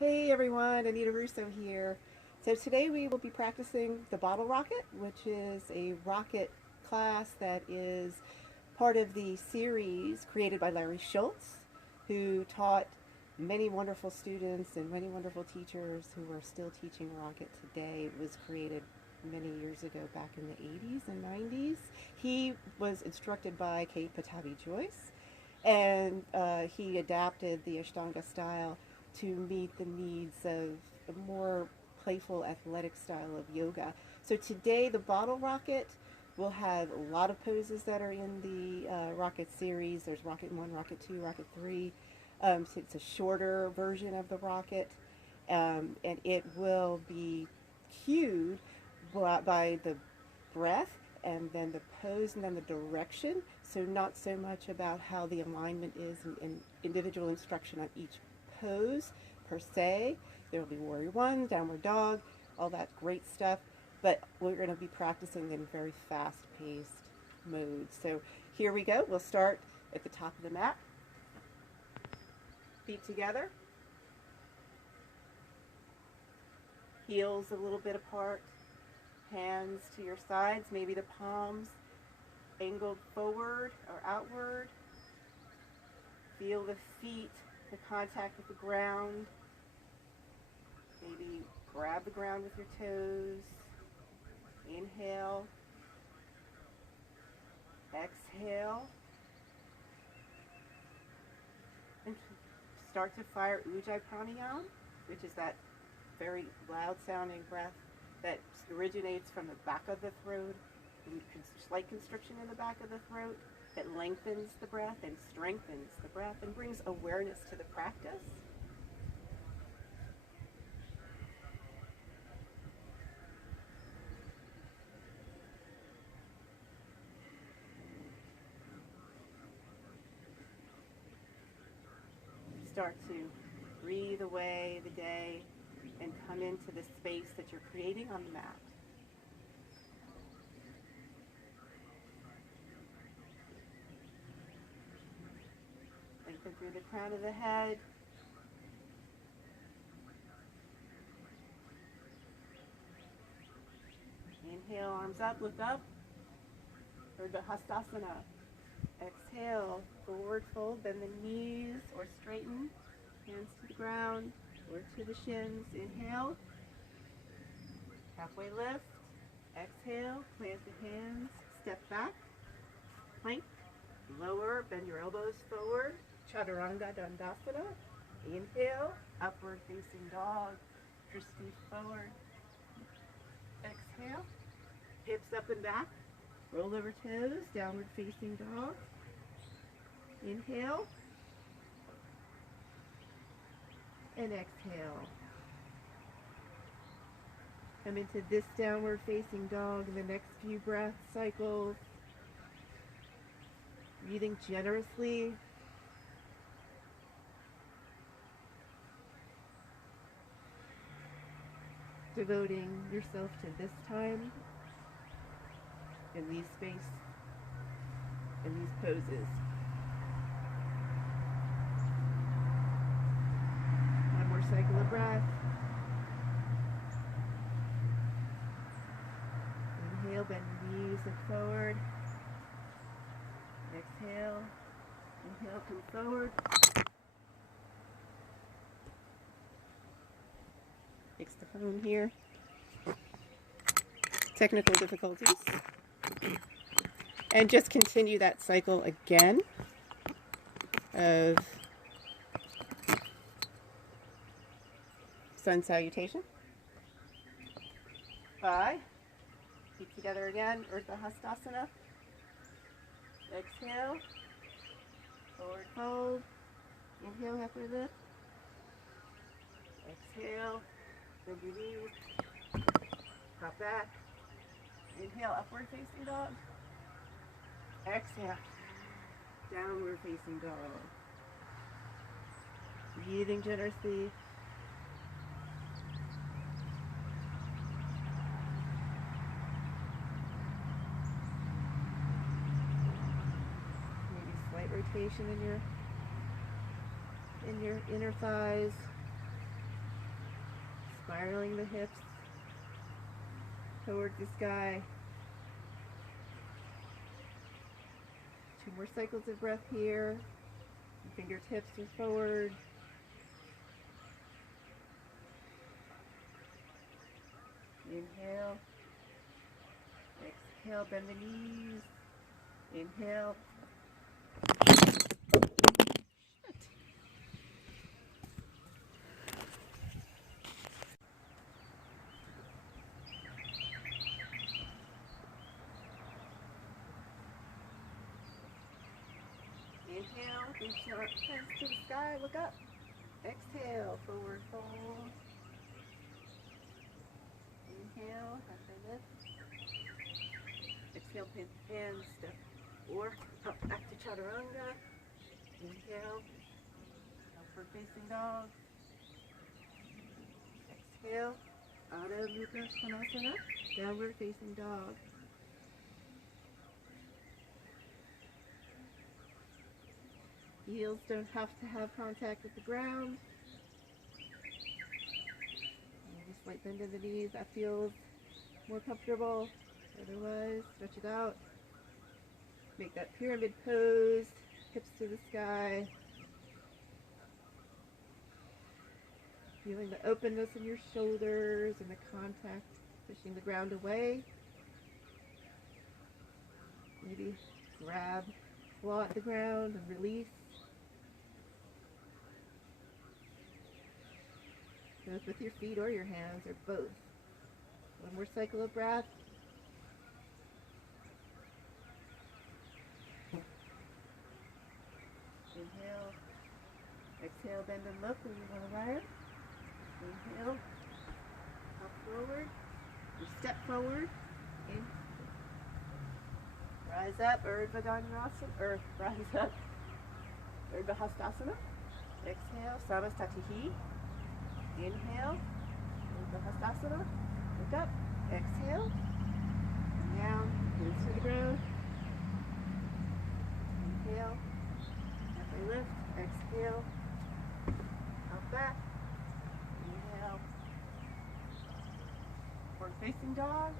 Hey everyone, Anita Russo here. So today we will be practicing the bottle rocket, which is a rocket class that is part of the series created by Larry Schultz, who taught many wonderful students and many wonderful teachers who are still teaching rocket today. It was created many years ago, back in the 80s and 90s. He was instructed by Patabi Jois, and he adapted the Ashtanga style to meet the needs of a more playful athletic style of yoga. So today the bottle rocket will have a lot of poses that are in the rocket series. There's rocket 1, rocket 2, rocket 3. So it's a shorter version of the rocket, and it will be cued by the breath and then the pose and then the direction. So not so much about how the alignment is in individual instruction on each pose per se. There will be warrior one, downward dog, all that great stuff, but we're going to be practicing in very fast-paced mode. So here we go. We'll start at the top of the mat. Feet together. Heels a little bit apart. Hands to your sides, maybe the palms angled forward or outward. Feel the feet, the contact with the ground. Maybe grab the ground with your toes. Inhale. Exhale. And start to fire Ujjayi Pranayama, which is that very loud sounding breath that originates from the back of the throat, slight constriction in the back of the throat, that lengthens the breath and strengthens the breath and brings awareness to the practice. Start to breathe away the day and come into the space that you're creating on the mat. Lengthen through the crown of the head. Inhale, arms up, look up. Urdhva Hastasana. Exhale, forward fold, bend the knees or straighten. Hands to the ground or to the shins. Inhale. Halfway lift. Exhale, plant the hands, step back. Plank. Lower, bend your elbows forward. Chaturanga Dandasana. Inhale, upward facing dog. Your feet forward. Exhale. Hips up and back. Roll over toes, downward facing dog. Inhale. And exhale. Come into this downward facing dog in the next few breath cycles. Breathing generously. Devoting yourself to this time in these space, in these poses. One more cycle of breath. Inhale, bend your knees, look forward. Exhale. Inhale, come forward. Fix the phone here. Technical difficulties. And just continue that cycle again of sun salutation. 5. Keep together again. Urdhva Hastasana. Exhale. Forward fold. Inhale, halfway lift. Exhale. Bend your knees. Drop back. Inhale, upward facing dog. Exhale, downward facing dog. Breathing generously. Maybe slight rotation in your inner thighs. spiraling the hips towards the sky. 2 more cycles of breath here. Fingertips are forward. Inhale. Exhale, bend the knees. Inhale. Inhale, reach your hands to the sky, look up. Exhale, forward fold. Inhale, halfway lift. Exhale, plant the hands, step or up back to chaturanga. Inhale, upward facing dog. Exhale, Adho Mukha Svanasana, downward facing dog. Heels don't have to have contact with the ground. Maybe slight bend in the knees, that feels more comfortable. Otherwise, stretch it out. Make that pyramid pose, hips to the sky. Feeling the openness in your shoulders and the contact, pushing the ground away. Maybe grab, claw at the ground and release. Both with your feet or your hands, or both. 1 more cycle of breath. Inhale. Exhale, bend and look when you want to land. Inhale. Up forward. You step forward. In. Rise up, Urdhva Dhanurasana, or rise up, Urdhva Hastasana. Exhale, Samastatihi. Inhale, Urdhva Hastasana. Look up. Exhale. Down, hands to the ground. Inhale. Halfway lift. Exhale. Out back. Inhale. Forward facing dog.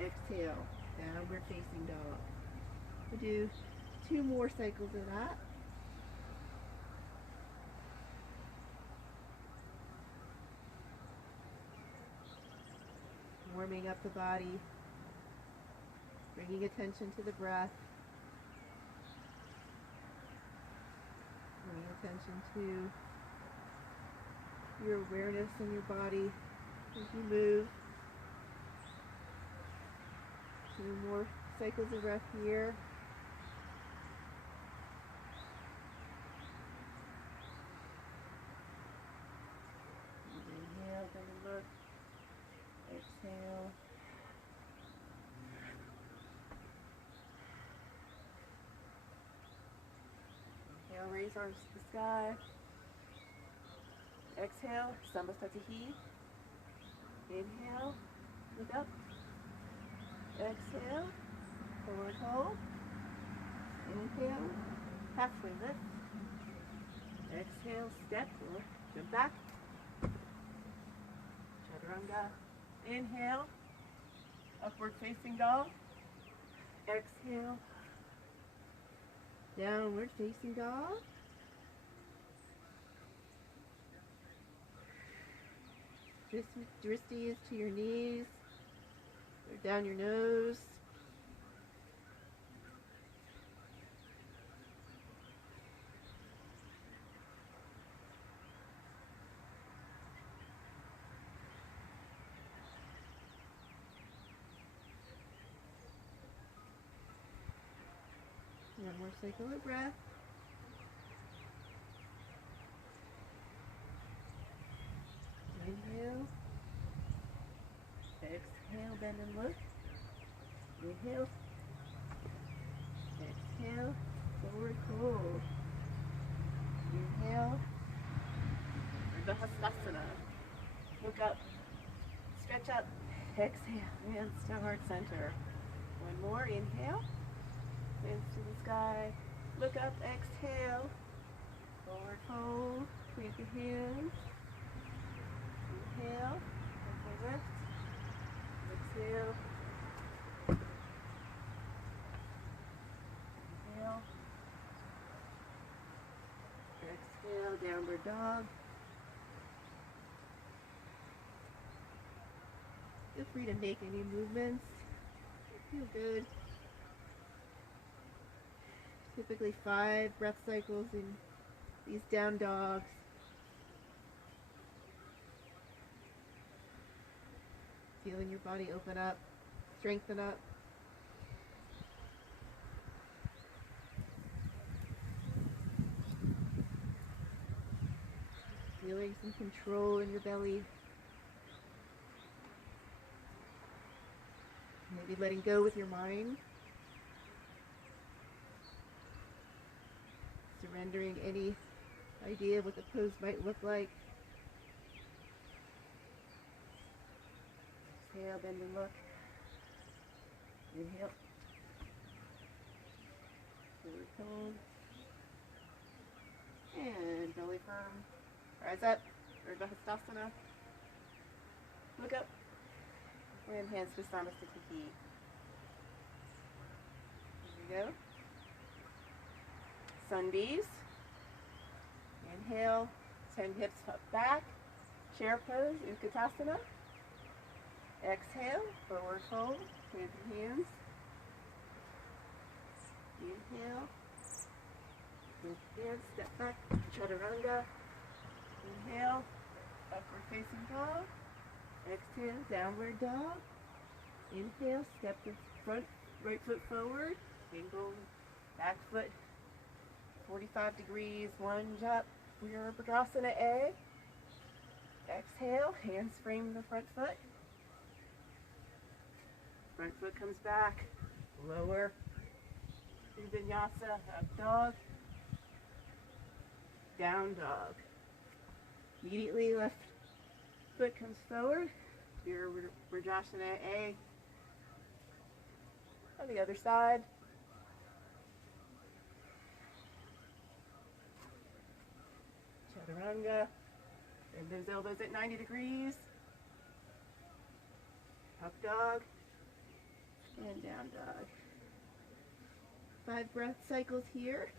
Exhale. Downward facing dog. We'll do 2 more cycles of that. Warming up the body, bringing attention to the breath, bringing attention to your awareness in your body as you move. 2 more cycles of breath here. Inhale, bend and look. Exhale. Inhale, raise arms to the sky. Exhale, Samastatihi. Inhale, look up. Exhale, forward hold. Inhale, halfway lift. Exhale, step or jump back. Chaturanga. Inhale, upward facing dog. Exhale, downward facing dog. Dristis to your knees, or down your nose. One more cycle of breath. Inhale. Exhale, bend and look. Inhale. Exhale, forward fold. Inhale. Urdhva Hastasana. Look up. Stretch up. Exhale. Hands to heart center. 1 more. Inhale. Hands to the sky. Look up. Exhale. Forward fold. Plant your hands. Inhale. downward dog. Feel free to make any movements. Feel good. Typically 5 breath cycles in these down dogs. Feeling your body open up, strengthen up. Feeling some control in your belly. Maybe letting go with your mind. Surrendering any idea of what the pose might look like. Exhale, bend and look. Inhale. Forward fold. And belly firm. Rise up. Urdhva Hastasana. Look up. And hands to Samasthiti. There we go. Sun bees. Inhale. Send hips up back. Chair pose. Utkatasana. Exhale. Forward fold. With the hands. Inhale. With hands. Step back. Chaturanga. Inhale. Upward facing dog. Exhale, downward dog. Inhale, step the front right foot forward. Angle back foot 45 degrees. Lunge up. Virabhadrasana A. Exhale, hands frame the front foot. Front foot comes back. Lower. Through vinyasa. Up dog. Down dog. Immediately left foot comes forward. Virabhadrasana A. On the other side. Chaturanga. And those elbows at 90 degrees. Up dog. And down dog. 5 breath cycles here.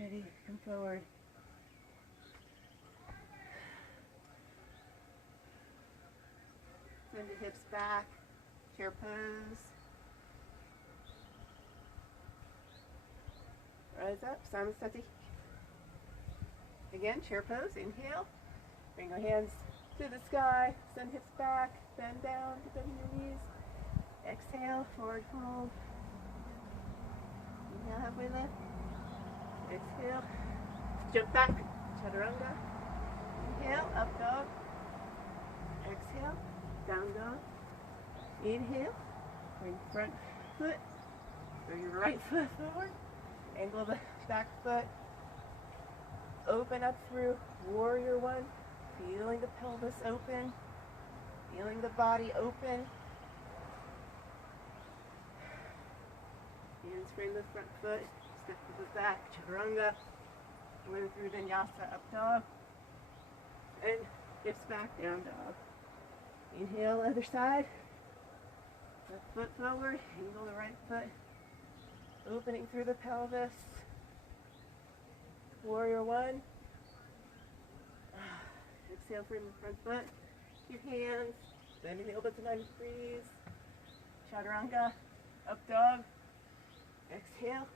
Ready, come forward. Send the hips back, chair pose. Rise up, Samasthiti. Again, chair pose, inhale. Bring your hands to the sky, send hips back, bend down, bend your knees. Exhale, forward fold. Inhale, halfway lift. Exhale, jump back, chaturanga. Inhale, up dog. Exhale, down dog. Inhale, bring front foot, bring your right foot forward. Angle the back foot. Open up through warrior one. Feeling the pelvis open. Feeling the body open. Hands frame the front foot. Step the foot back, chaturanga. Move through vinyasa, up dog. And hips back, down dog. Inhale, other side. Left foot forward, angle the right foot. Opening through the pelvis. Warrior one. Exhale, frame the front foot. Your hands, bending the elbows to 90 degrees. Chaturanga, up dog. Exhale.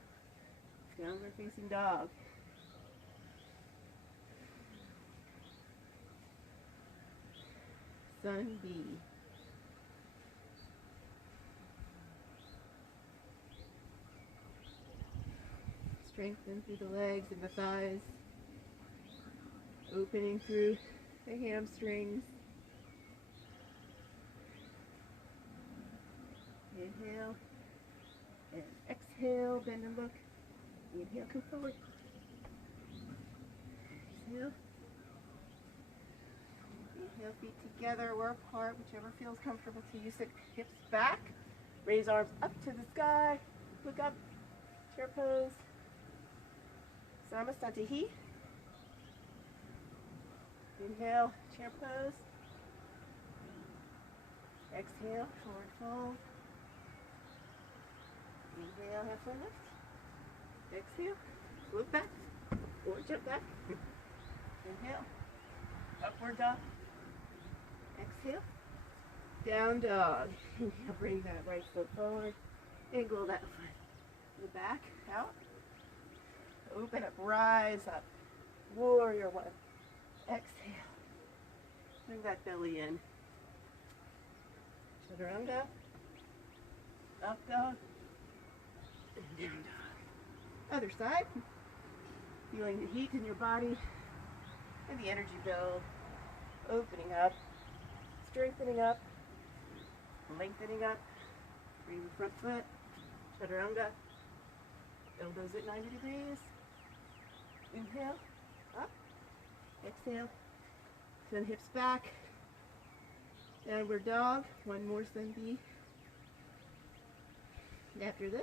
Downward facing dog. Sun B. Strengthen through the legs and the thighs. Opening through the hamstrings. Inhale. And exhale, bend and look. Inhale, come forward. Exhale. Inhale, feet together or apart, whichever feels comfortable to you. Sit hips back. Raise arms up to the sky. Look up. Chair pose. Samasthiti. Inhale, chair pose. Exhale, forward fold. Inhale, halfway lift. Exhale, float back or jump back. Inhale, upward dog. Exhale, down dog. Inhale, bring that right foot forward. Angle that foot to the back, out. Open up, rise up. Warrior one. Exhale. Bring that belly in. Chaturanga. Up dog. And down dog. Other side. Feeling the heat in your body and the energy build. Opening up. Strengthening up. Lengthening up. Bring the front foot. Chaturanga. Elbows at 90 degrees. Inhale. Up. Exhale. Send hips back. Downward dog. One more sandhi. After this.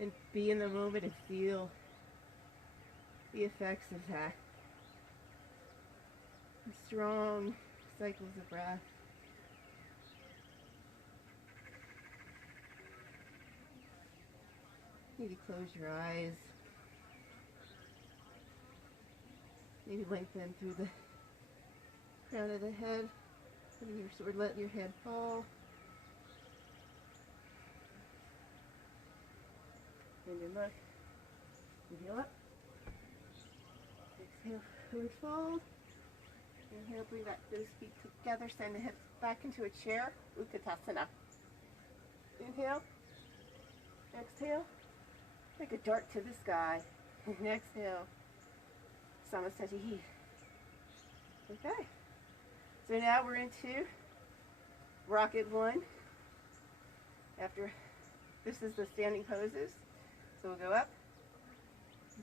And be in the moment and feel the effects of that. Strong cycles of breath. Maybe close your eyes. Maybe lengthen through the crown of the head. Putting your sword, let your head fall. And then look. Inhale up. Exhale, forward fold. Inhale, bring those feet together. Send the hips back into a chair. Utkatasana. Inhale. Exhale. Take a dart to the sky. And exhale. Samasthiti. Okay. So now we're into rocket one. After this is the standing poses. So we'll go up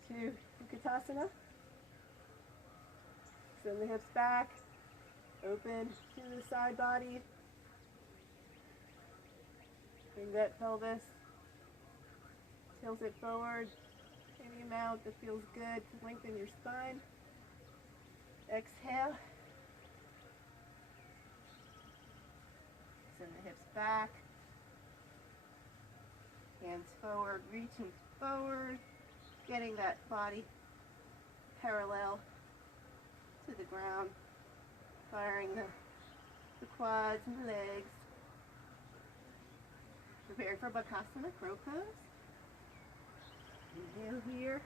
into Utkatasana. Send the hips back. Open to the side body. Bring that pelvis. Tilt it forward. Any amount that feels good to lengthen your spine. Exhale. Send the hips back. Hands forward, reaching forward. Getting that body parallel to the ground. Firing the quads and the legs. Prepare for Bakasana, crow pose. Inhale here.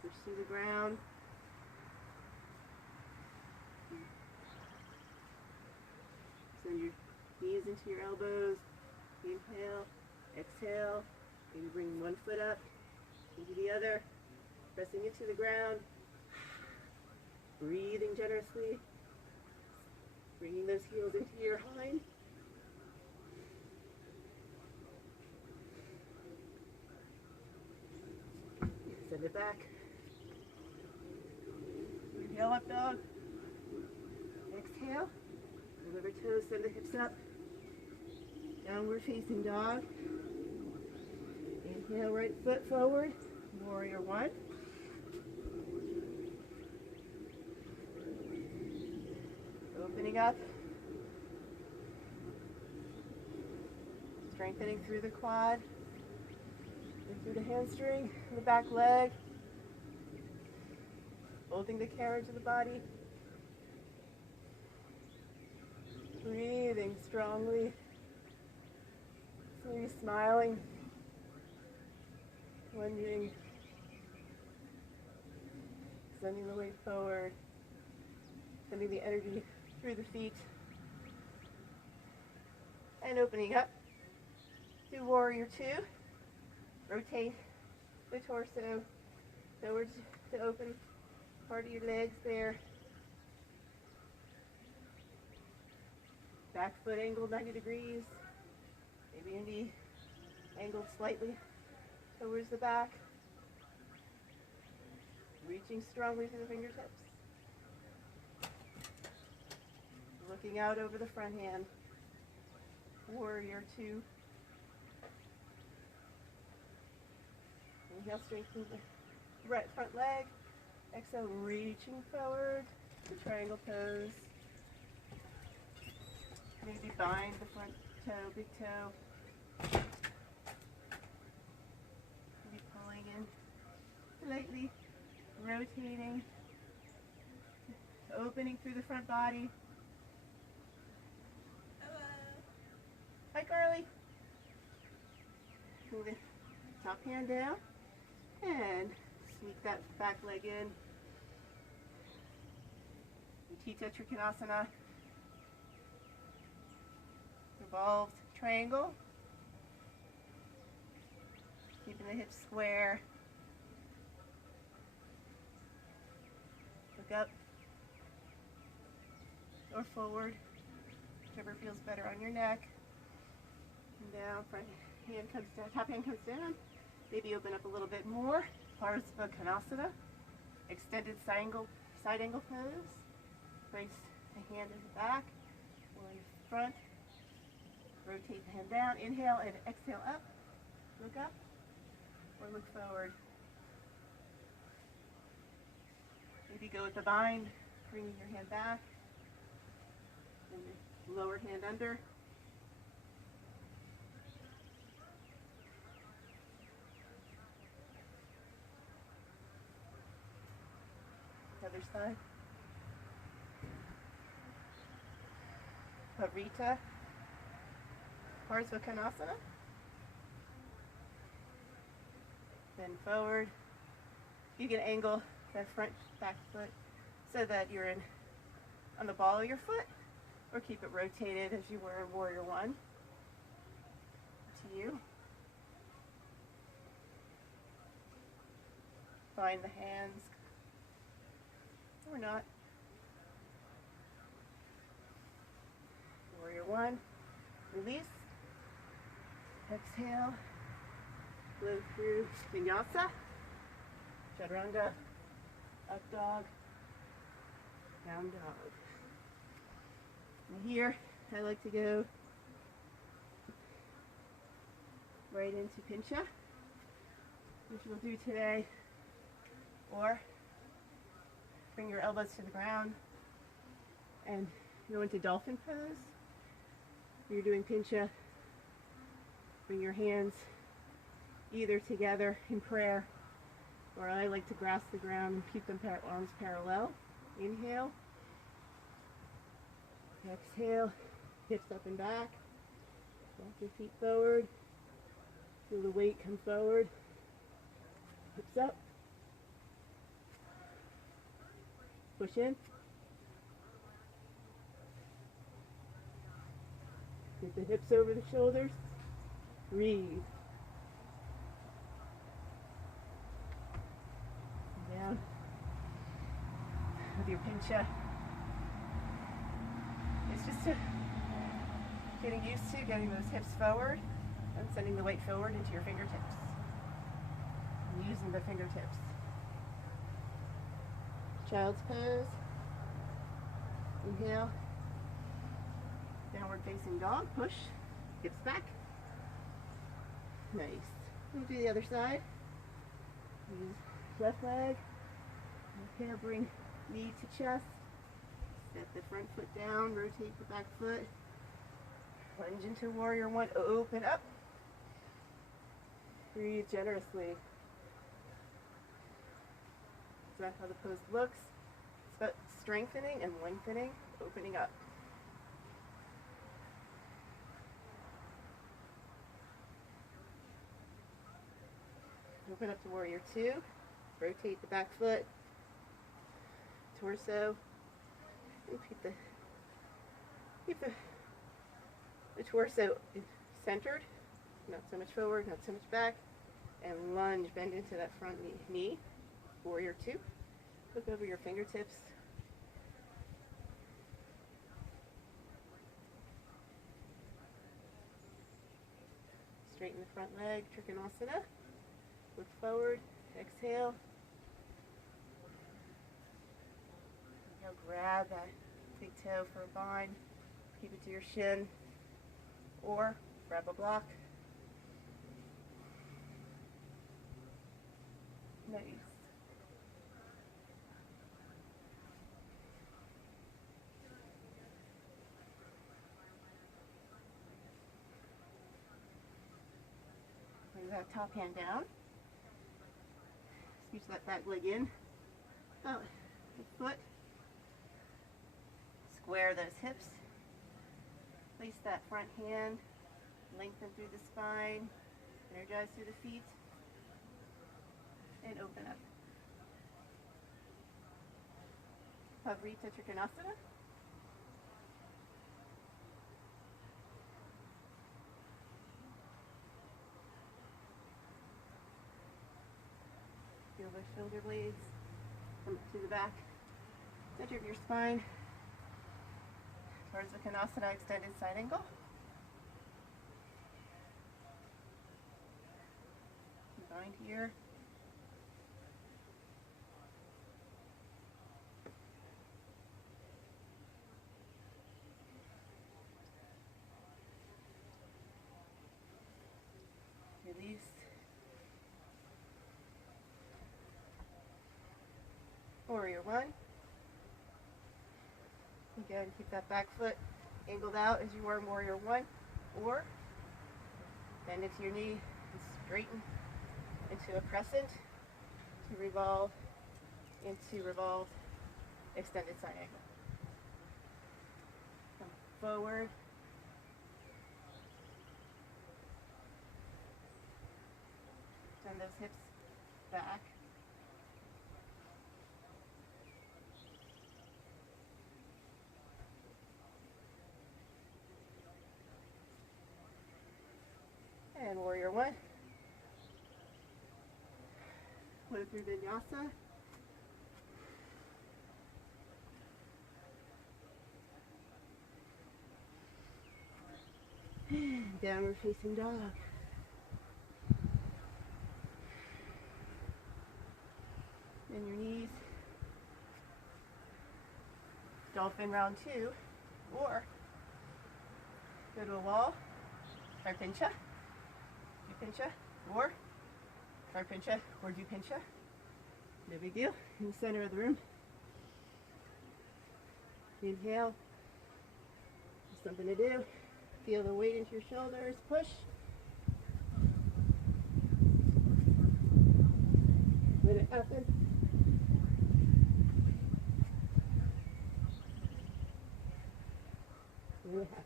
Push to the ground. Send your knees into your elbows. Inhale, exhale. Maybe bring one foot up, maybe the other. Pressing it to the ground. Breathing generously. Bringing those heels into your hind. Send it back. Inhale, up dog. Exhale. Move over toes, send the hips up. Downward facing dog. Inhale, right foot forward. Warrior one. Opening up. Strengthening through the quad. And through the hamstring, the back leg. Holding the carriage of the body. Breathing strongly. Maybe smiling. Lunging. Sending the weight forward. Sending the energy through the feet. And opening up to warrior two. Rotate the torso towards the open part of your legs there. Back foot angled 90 degrees. Maybe your knee angled slightly towards the back. Reaching strongly to the fingertips. Looking out over the front hand. Warrior 2. Inhale, straighten the right front leg. Exhale, reaching forward to triangle pose. Maybe bind the front toe, big toe. Maybe pulling in, lightly rotating, opening through the front body. Hi, Carly. Move the top hand down and sneak that back leg in. Utthita Trikonasana. Revolved triangle. Keeping the hips square. Look up or forward, whichever feels better on your neck. And down, front hand comes down, top hand comes down. Maybe open up a little bit more. Parsva Konasana. Extended side angle pose. Place the hand in the back or in front. Rotate the hand down. Inhale and exhale up. Look up or look forward. Maybe go with the bind, bringing your hand back. And the lower hand under. Other side. Parita. Parsva Konasana. Then forward. You can angle that front back foot so that you're on the ball of your foot, or keep it rotated as you were in Warrior 1. To you. Find the hands, or not. Warrior 1. Release. Exhale. Flow through Vinyasa. Chaturanga. Up dog, down dog. And here, I like to go right into Pincha, which we'll do today. Or bring your elbows to the ground and go into dolphin pose. If you're doing Pincha, bring your hands either together in prayer, or I like to grasp the ground and keep them arms parallel. Inhale. Exhale. Hips up and back. Walk your feet forward. Feel the weight come forward. Hips up. Push in. Get the hips over the shoulders. Breathe. Down with your Pincha. It's just getting used to getting those hips forward and sending the weight forward into your fingertips. And using the fingertips. Child's pose. Inhale. Downward facing dog. Push. Hips back. Nice. We'll do the other side. Use left leg. Okay, bring knee to chest. Step the front foot down. Rotate the back foot. Plunge into Warrior 1. Open up. Breathe generously. Is that how the pose looks? It's about strengthening and lengthening, opening up. Open up to Warrior 2. Rotate the back foot, torso. And keep the torso centered, not so much forward, not so much back. And lunge, bend into that front knee. Warrior 2. Look over your fingertips. Straighten the front leg, Trikonasana. Look forward, exhale. grab that big toe for a bind, keep it to your shin, or grab a block. Nice. Bring that top hand down. Just let that leg in. Oh, the foot. Square those hips. Place that front hand. Lengthen through the spine. Energize through the feet. And open up. Pavrita Trikonasana. Feel those shoulder blades come to the back, center of your spine, towards the Konasana extended side angle. Bind here. Release. Warrior one. Again, keep that back foot angled out as you are in Warrior one, or bend into your knee and straighten into a crescent to revolve into revolved extended side angle. Come forward. Send those hips back. And Warrior one. Flow through Vinyasa. Downward facing dog. Bend your knees. Dolphin round two. Or go to a wall. Try pincha. Do pincha. Or try pincha. Or do pincha. No big deal. In the center of the room. Inhale. There's something to do. Feel the weight into your shoulders. Push. Let it happen. Let it happen.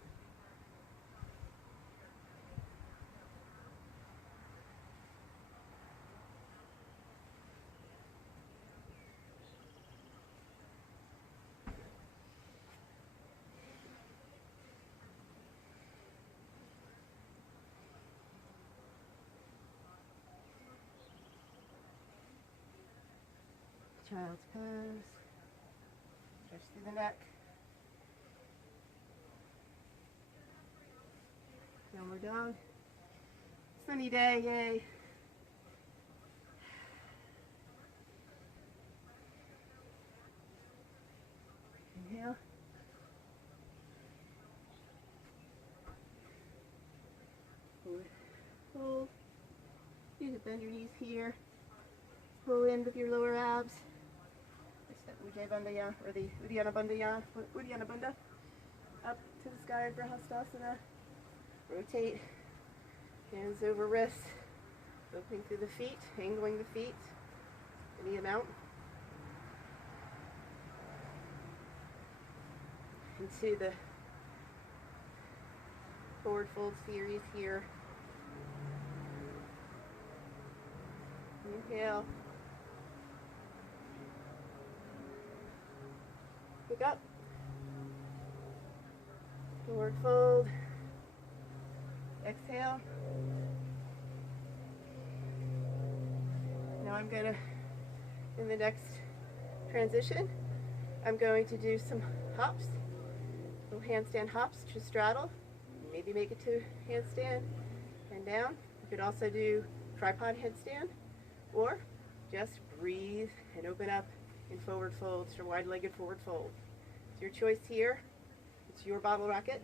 Child's pose. Stretch through the neck. Downward dog. Sunny day, yay. Inhale. Forward. Hold. You can bend your knees here. Pull in with your lower abs. Ujjayi Bandha, or the Uddiyana Bandha, up to the sky for Hastasana. Rotate, hands over wrists, opening through the feet, angling the feet, any amount. Into the forward fold series here. Inhale. Look up. Forward fold. Exhale. Now I'm going to, in the next transition, I'm going to do some hops. Little handstand hops to straddle. Maybe make it to handstand and down. You could also do tripod headstand, or just breathe and open up and forward fold, your wide-legged forward fold. It's your choice here. It's your bottle rocket.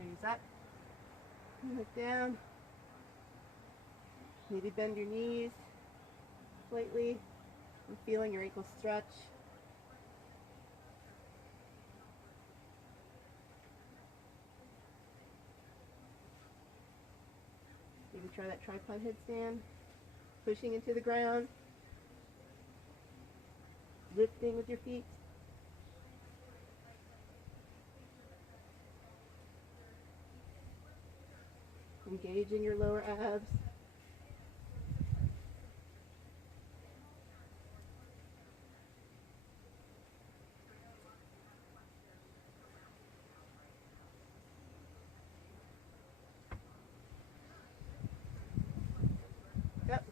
Raise up, look down, maybe bend your knees slightly and feeling your ankle stretch. Maybe try that tripod headstand, pushing into the ground, lifting with your feet. Engaging your lower abs. Yep.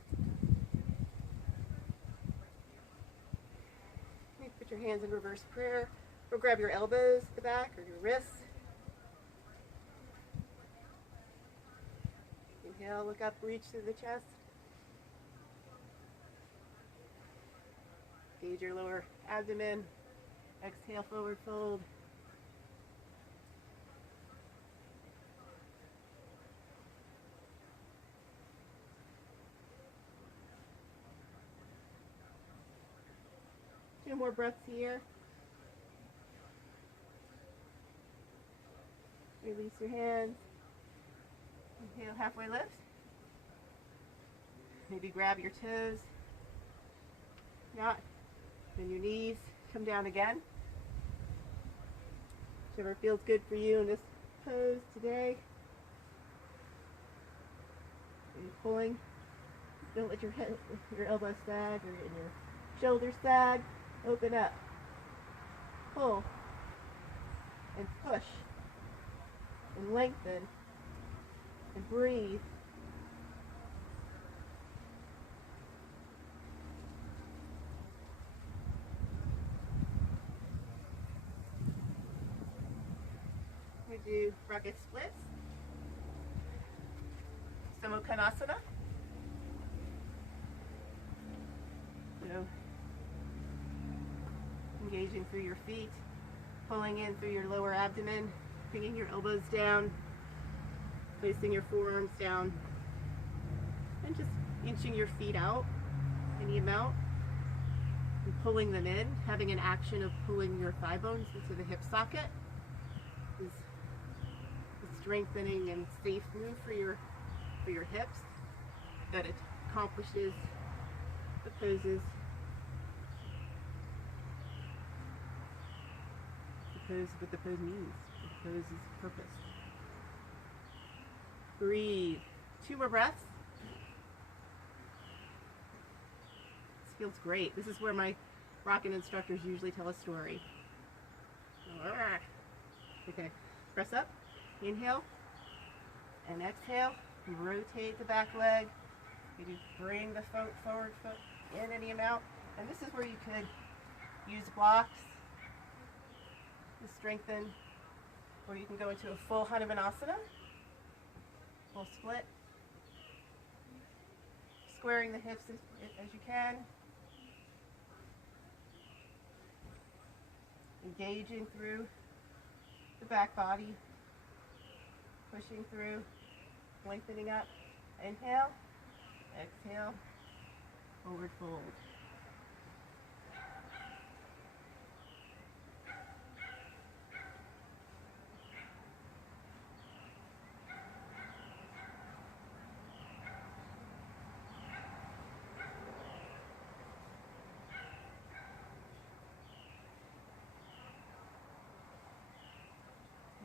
You put your hands in reverse prayer, or grab your elbows at the back or your wrists. Inhale, look up, reach through the chest. Engage your lower abdomen. Exhale, forward fold. Two more breaths here. Release your hands. Inhale, halfway lift. Maybe grab your toes. Not. Then your knees come down again. Whichever feels good for you in this pose today. And pulling. Don't let your elbow sag or your shoulders sag. Open up. Pull. And push. And lengthen. And breathe. We do rocket splits. Samokhanasana. So, engaging through your feet, pulling in through your lower abdomen, bringing your elbows down, placing your forearms down, and just inching your feet out any amount, and pulling them in, having an action of pulling your thigh bones into the hip socket is a strengthening and safe move for your hips that it accomplishes the poses. What the pose means, what the pose's purpose. Breathe. 2 more breaths. This feels great. This is where my rocket instructors usually tell a story. Okay, press up, inhale, and exhale. Rotate the back leg. Maybe bring the forward foot in any amount. And this is where you could use blocks to strengthen, or you can go into a full Hanumanasana, full split, squaring the hips as you can, engaging through the back body, pushing through, lengthening up. Inhale, exhale, forward fold.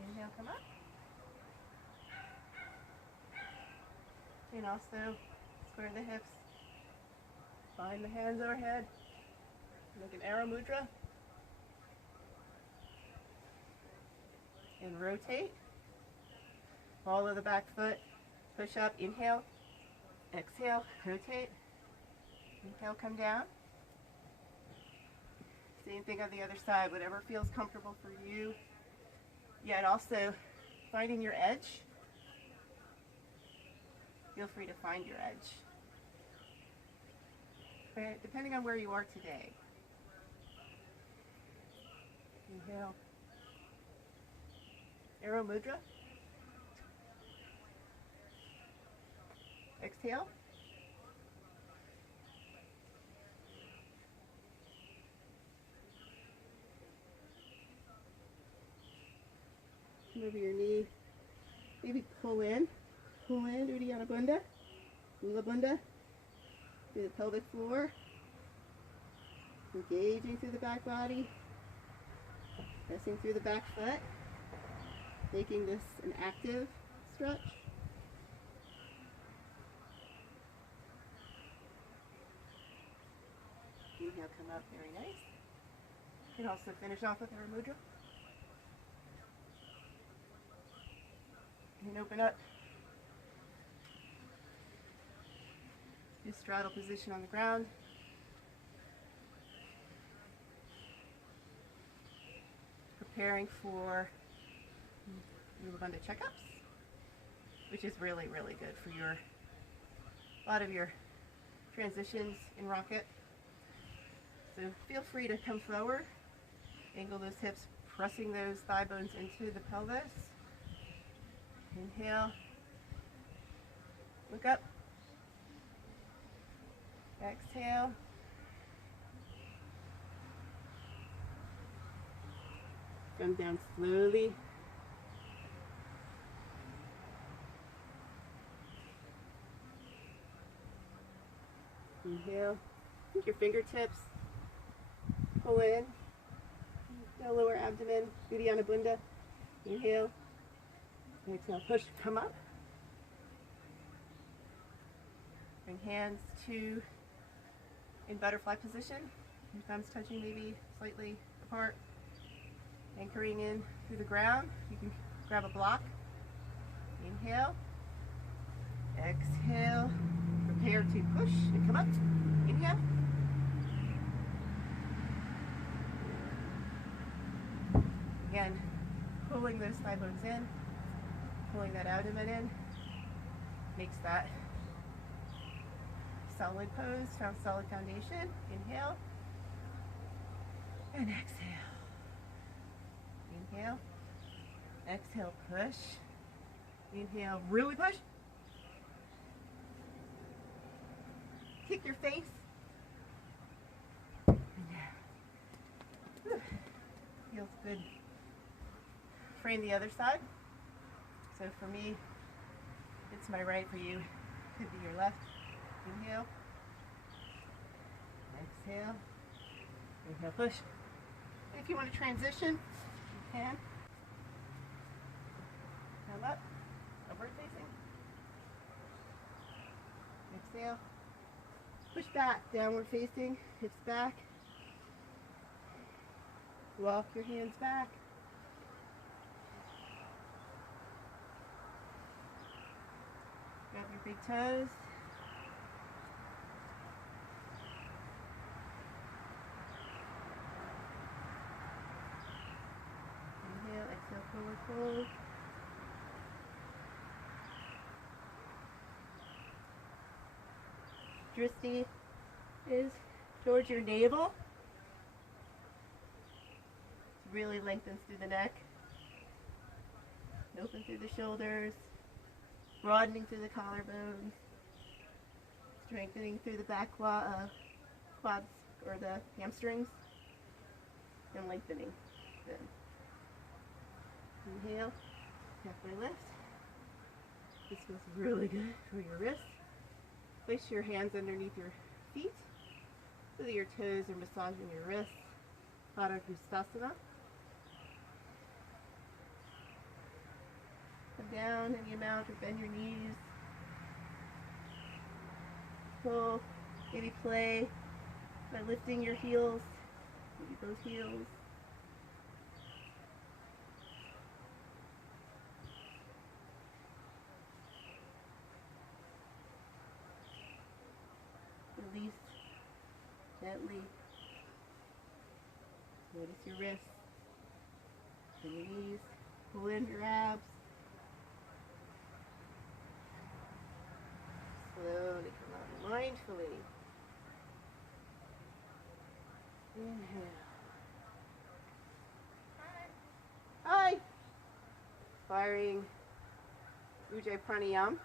Inhale, come up. And also square the hips. Find the hands overhead. Like an arrow mudra. and rotate. Ball of the back foot, push up, inhale, exhale, rotate, inhale, come down. Same thing on the other side, whatever feels comfortable for you. Yet also finding your edge. Feel free to find your edge. Okay, depending on where you are today. Inhale. Arrow mudra. Exhale. Come over your knee. Maybe pull in, Uddiyana Bandha, Mula Bandha, through the pelvic floor, engaging through the back body, pressing through the back foot, making this an active stretch. Inhale, come up, very nice. You can also finish off with our mudra. And open up. Your straddle position on the ground. Preparing for Mula Bandha checkups, which is really, really good for a lot of your transitions in rocket. So feel free to come forward, angle those hips, pressing those thigh bones into the pelvis. Inhale, look up, exhale, come down slowly. Inhale, take your fingertips, pull in, the lower abdomen, Uddiyana Bandha. Inhale. Exhale, push, come up. Bring hands to in butterfly position. Your thumbs touching maybe slightly apart. Anchoring in through the ground. You can grab a block. Inhale. Exhale. Prepare to push and come up. Inhale. Again, pulling those thigh bones in. Pulling that abdomen in, makes that solid pose, solid foundation. Inhale and exhale. Inhale, exhale, push. Inhale, really push. Kick your face. Feels good. Frame the other side. So for me, it's my right. For you, could be your left. Inhale. Exhale. Inhale, push. If you want to transition, you can. Come up, upward facing. Exhale. Push back, downward facing, hips back. Walk your hands back. Grab your big toes. Inhale, exhale, forward fold. Drishti is towards your navel. Really lengthens through the neck. Open through the shoulders. Broadening through the collarbones, strengthening through the back quads or the hamstrings, and lengthening them. Inhale, halfway lift. This feels really good for your wrists. Place your hands underneath your feet so that your toes are massaging your wrists. Padangusthasana. Come down any amount or bend your knees. Pull, maybe play by lifting your heels, maybe both heels. Gently. Notice your wrists, and your knees. Pull in your abs. Slowly come out mindfully. Inhale. Hi. Firing Ujjayi Pranayam.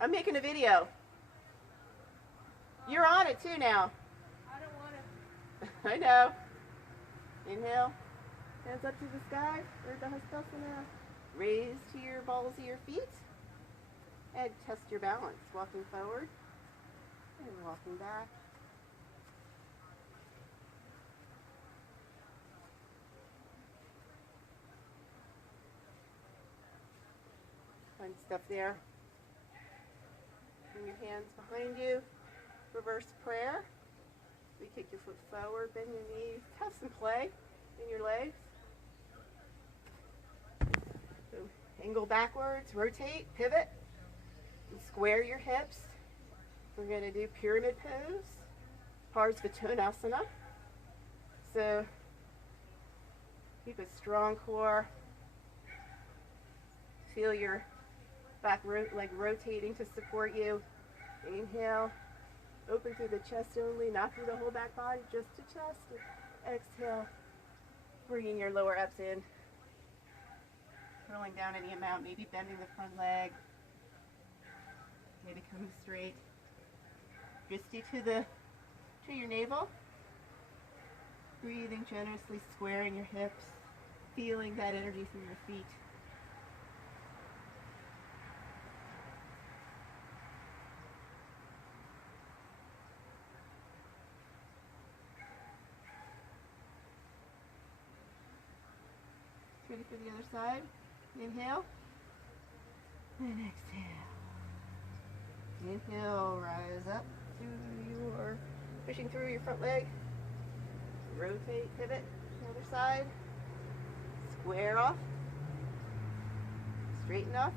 I'm making a video. You're on it too now. I don't want to. I know. Inhale. Hands up to the sky. Urdhva Hastasana. Raise to your balls of your feet. And test your balance. Walking forward and walking back. Fun stuff there. Bring your hands behind you. Reverse prayer. We kick your foot forward, bend your knees. Have some play in your legs. So angle backwards, rotate, pivot, and square your hips. We're going to do pyramid pose, Parsvatonasana. So keep a strong core. Feel your back leg rotating to support you. Inhale, open through the chest only, not through the whole back body, just to chest. Exhale, bringing your lower abs in. Curling down any amount, maybe bending the front leg. Maybe coming straight. Dristi to your navel. Breathing generously, squaring your hips. Feeling that energy through your feet. Ready for the other side. Inhale. And exhale. Inhale, rise up pushing through your front leg. Rotate, pivot, the other side. Square off. Straighten up.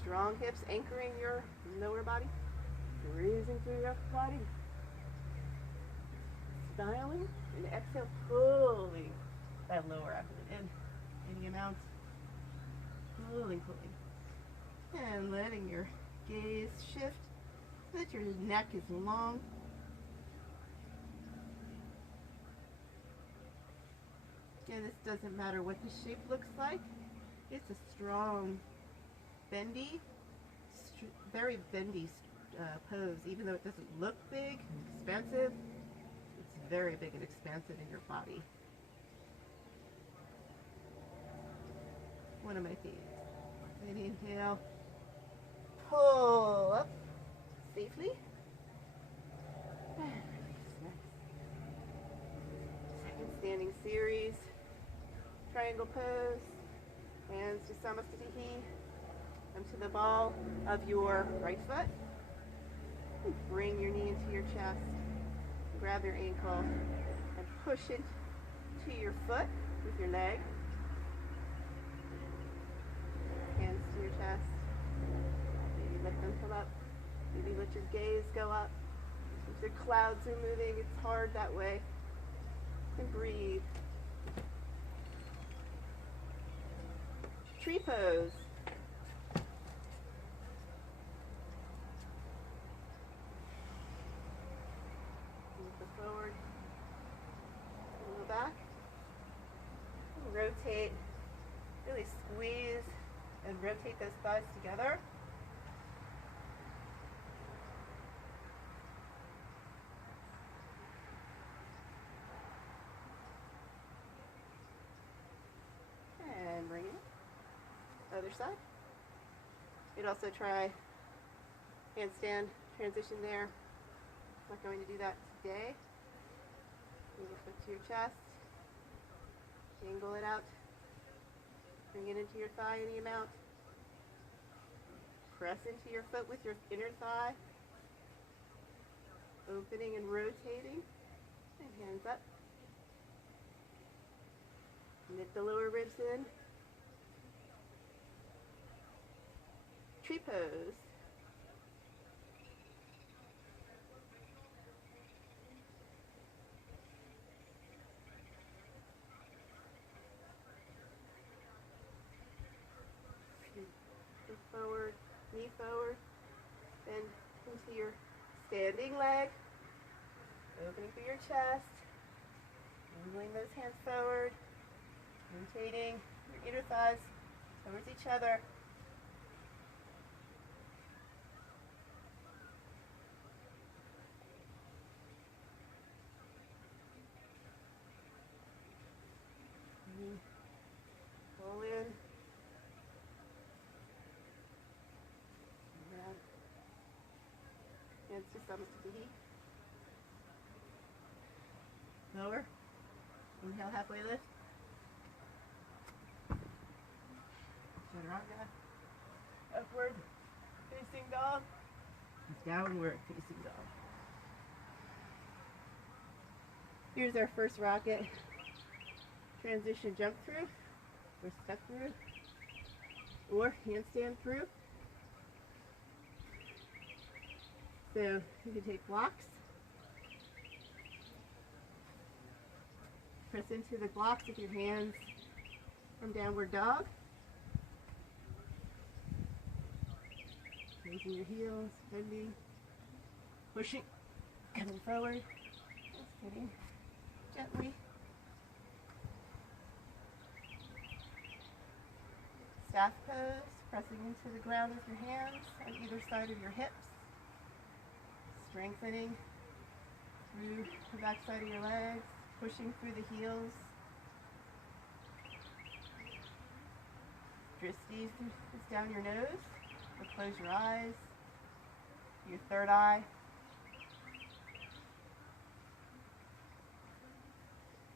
Strong hips, anchoring your lower body. Breathing through your upper body. Smiling, and exhale, pulling that lower abdomen in any amount. Pulling. And letting your gaze shift so that your neck is long. And this doesn't matter what the shape looks like. It's a strong, bendy, very bendy pose. Even though it doesn't look big and expansive, it's very big and expansive in your body. One of my favorites. And inhale, pull up safely. And release. Nice. Second standing series. Triangle pose. Hands to Samasthiti. Come to the ball of your right foot. And bring your knee into your chest. Grab your ankle and push it to your foot with your leg. Hands to your chest. Maybe let them come up. Maybe let your gaze go up. If the clouds are moving, it's hard that way. And breathe. Tree pose. Move forward. Move back. And rotate. Really squeeze and rotate those thighs together. And bring it. Other side. You'd also try handstand transition there. Not going to do that today. Bring your foot to your chest. Angle it out. Bring it into your thigh any amount. Press into your foot with your inner thigh. Opening and rotating. And hands up. Knit the lower ribs in. Tree pose. forward, knee forward, then into your standing leg, opening through your chest, moving those hands forward, rotating your inner thighs towards each other. Pull in. Hands to thumbs to the heat. Lower. Inhale, halfway lift. Chaturanga. Upward facing dog. Downward facing dog. Here's our first rocket. Transition jump through, or step through, or handstand through. So you can take blocks, press into the blocks with your hands from downward dog, raising your heels, bending, pushing, coming forward, sitting gently. Staff pose, pressing into the ground with your hands on either side of your hips, strengthening through the back side of your legs, pushing through the heels. Drishti is down your nose, so close your eyes, your third eye.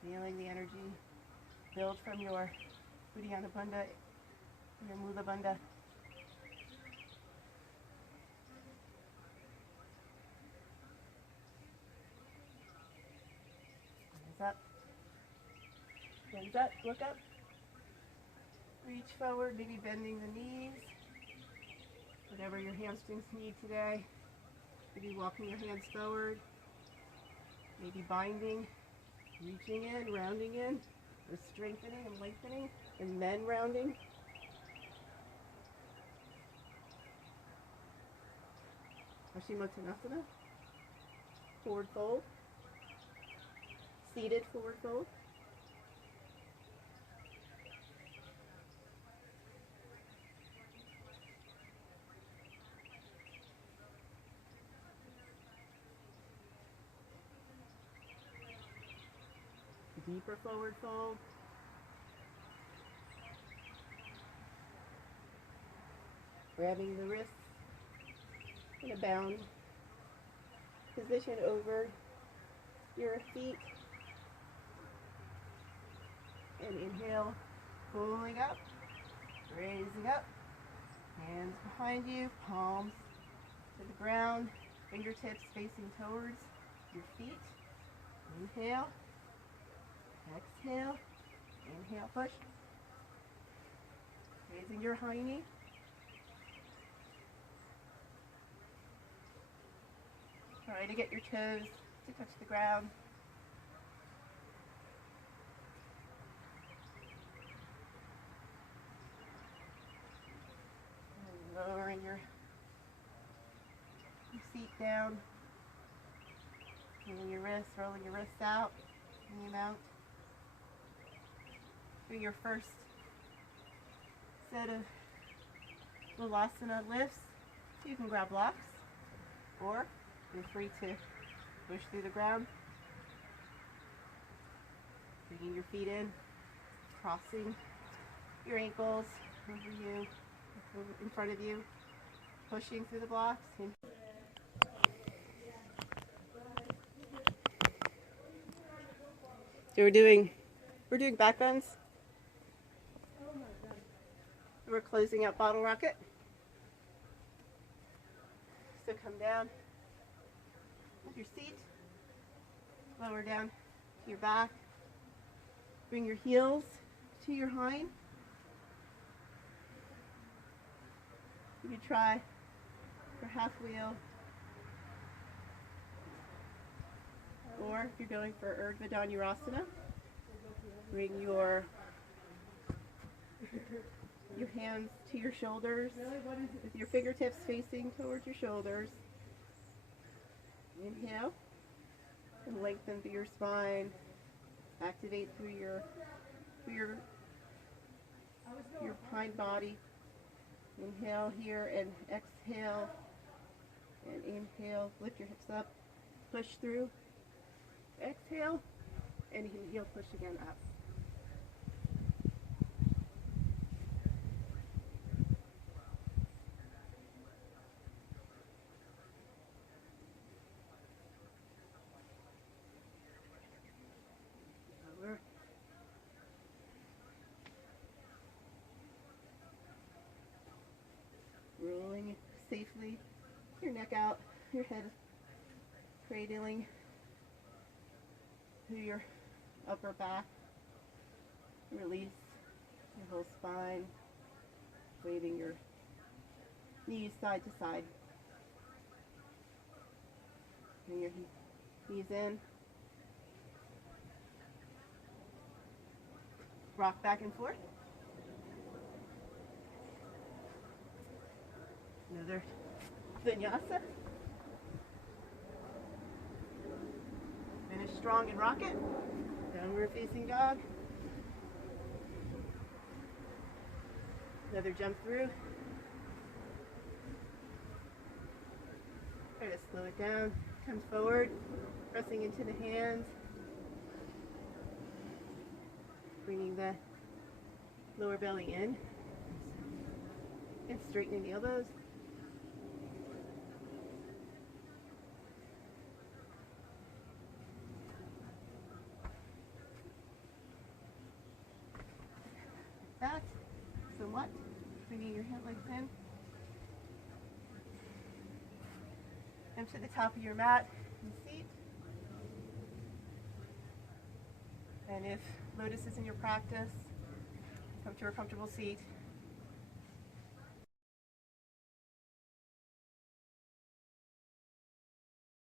Feeling the energy build from your Uddiyana Bandha, your Mula Bandha. Hands up. Hands up. Look up. Reach forward, maybe bending the knees. Whatever your hamstrings need today. Maybe walking your hands forward. Maybe binding, reaching in, rounding in, or strengthening and lengthening, and then rounding. Paschimottanasana, forward fold, seated forward fold. Deeper forward fold. Grabbing the wrists in a bound position over your feet. And inhale, pulling up, raising up, hands behind you, palms to the ground, fingertips facing towards your feet. Inhale, exhale, inhale, push. Raising your high knee. Try to get your toes to touch the ground. And lowering your seat down. Moving your wrists, rolling your wrists out, bringing them out. Do your first set of Vipassana lifts. You can grab blocks, or you're free to push through the ground. Bringing your feet in, crossing your ankles over you, in front of you, pushing through the blocks. So we're doing back bends. We're closing out bottle rocket. So come down with your seat, lower down to your back. Bring your heels to your hind. You can try for half wheel, or if you're going for Urdhva Dhanurasana, bring your your hands to your shoulders with your fingertips facing towards your shoulders. Inhale and lengthen through your spine. Activate through your hind body. Inhale here and exhale. And inhale, lift your hips up, push through. Exhale, and inhale, push again up. Lower. Rolling safely, your neck out, your head cradling through your upper back. Release your whole spine, waving your knees side to side. Bring your knees in. Rock back and forth. Another vinyasa. Finish strong and rocket. Downward facing dog. Another jump through. Try to slow it down. Come forward, pressing into the hands. Bringing the lower belly in. And straightening the elbows. That somewhat, bringing your legs in. Come to the top of your mat and seat. And if lotus is in your practice, come to a comfortable seat.